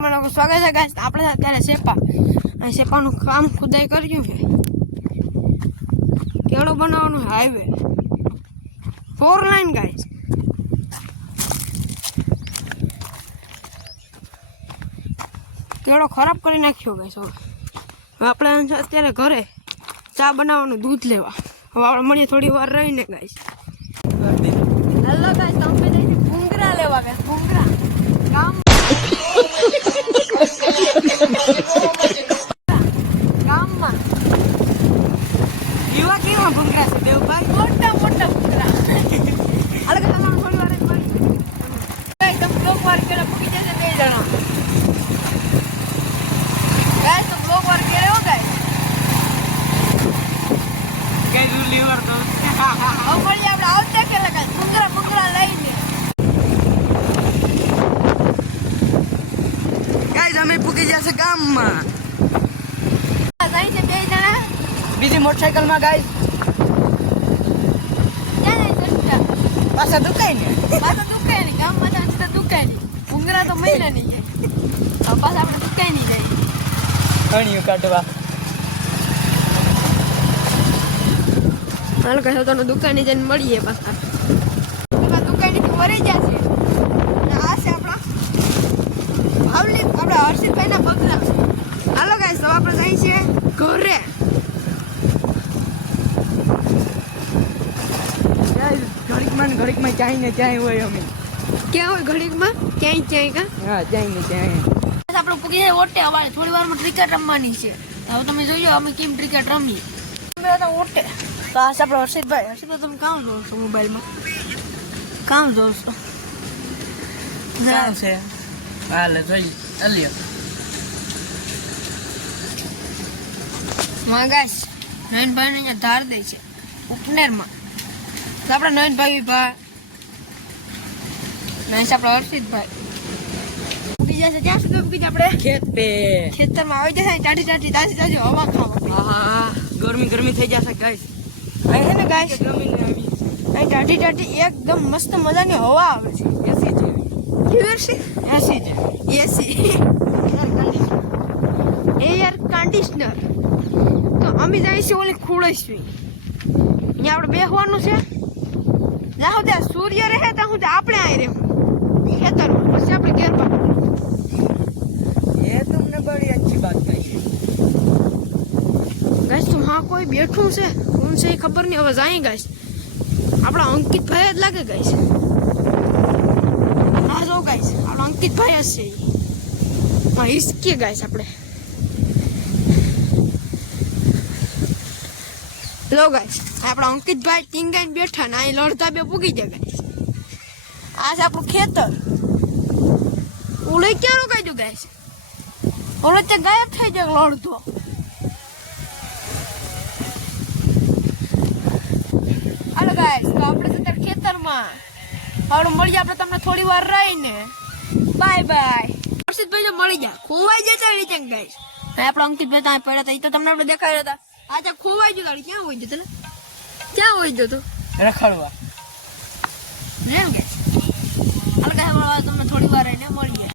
સ્વાગત છે ગાઈસ આપણે અત્યારે સેપાનું કામ ખુદાઈ કર્યું છે કેળો બનાવવાનું હાઈવે 4 લાઈન ગાઈસ કેળો ખરાબ કરી નાખ્યો ગાઈસ હવે આપણે અત્યારે ઘરે ચા બનાવવાનું દૂધ લેવા હવે આપણે મળીએ થોડી વાર રહીને ગાઈસ હેલો ગાઈસ તમે જઈને ભૂંગરા લેવા ગાઈસ ભૂંગરા ગામ ગામમાં કેવા કેવા ભૂંગરા છે દેવભાઈ મોટા મોટા ભૂંગરા અલગ તમારું થોડી વાર મળી એકદમ બ્લોક વાર કેળા પૂકી જશે 2 જણા ગાય તો બ્લોક વાર કેળે હો ગાય લીવર તો હવે મળી આપણે આવતા કે લગાય ભૂંગરા લઈને અમે પૂકી જશે ગામમાં જાય છે 2 જણા બીજી મોટરસાઇકલ માં ગાય પાછા દુકાય ને ગામમાં તો દુકાય નહીં ભૂંગરા તો મહિના નહીં જાય પાછા આપણે દુકાય નહીં જાય ઘણીઓ કાઢવા હાલ કહે તો દુકાને જઈને મળીએ પાછા દુકાને થી મરી જશે આ છે આપણા ભાવલી આપણા હર્ષિતભાઈ ના બકરા હાલો ગાઈસ તો આપણે જઈએ છીએ ઘરે ઘડીકમાં ક્યાંય ને ક્યાંય હોય અમે ક્યાં હોય ઘડીકમાં ક્યાંય કા હા ક્યાંય ને ક્યાંય આપણે પૂગી જાય ઓટે અમારે થોડી વારમાં ક્રિકેટ રમવાની છે હવે તમે જોજો અમે કેમ ક્રિકેટ રમીએ અમે હતા ઓટે તો આ છે આપણો હર્ષિતભાઈ તમે કામ જોવો છો મોબાઈલમાં કામ જોવો છો છે હાલે જોઈ અલ્યો ગાઈસ નયનભાઈ ને અહીંયા ધાર દે છે ઉપનેરમાં તો આપણે નયનભાઈ નાઈસ આપણો હર્ષિતભાઈ ઉડી જશે ત્યાં સુધી ઉડી આપણે ખેતરમાં આવી જશે ચાટી તાજી હવા ખાવા હા ગરમી થઈ જશે ગાઈસ અહીં છે ને ગાઈસ અહીં ચાટી એકદમ મસ્ત મજાની હવા આવે છે એસી એર કન્ડિશનર તો અમે જાય છે ઓલી ખુડેશ્વી અહીંયા આપણે બેસવાનું છે જ્યાં સુધી સૂર્ય રહે ત્યાં સુધી આપણે અહીં રહેવું ખેતરમાં પછી આપણે ઘેર પાકવાનું એ તમને બડી અચ્છી વાત કહી ગાઈસ તો હા કોઈ બેઠું છે કોણ છે એ ખબર નહીં હવે જાય ગાઈસ આપણા અંકિતભાઈ જ લાગે ગાઈસ હા જો ગાઈસ આપણો અંકિતભાઈ જ છે હિસકી ગાઈસ આપણે લો ગાઈસ આપણા અંકિતભાઈ ટીંગાઈને બેઠા ને અહીં લડતા બે પૂગી જાય ગાઈસ આ છે આપણું ખેતર ઓલે ક્યાં રોકાઈ ગયો ગાઈસ ઓલે તે ગાયબ થઈ જાય લડતો હાલો ગાઈસ તો આપણે અત્યારે ખેતરમાં હવે મળીએ આપણે તમને થોડી વાર રહીને બાય હર્ષિતભાઈ ને મળી જાય ખોવાઈ જતા રીતે ગાઈસ આપણા અંકિતભાઈ ત્યાં પડ્યા હતા એ તો તમને આપણે દેખાડ્યા હતા આજે ખોવાઈ ગયો ગાડી ક્યાં હોય જતો ક્યાં હોય જતો રખડવા એમ કે હાલ ગાઈસ તમને થોડી વાર રહીને મળીએ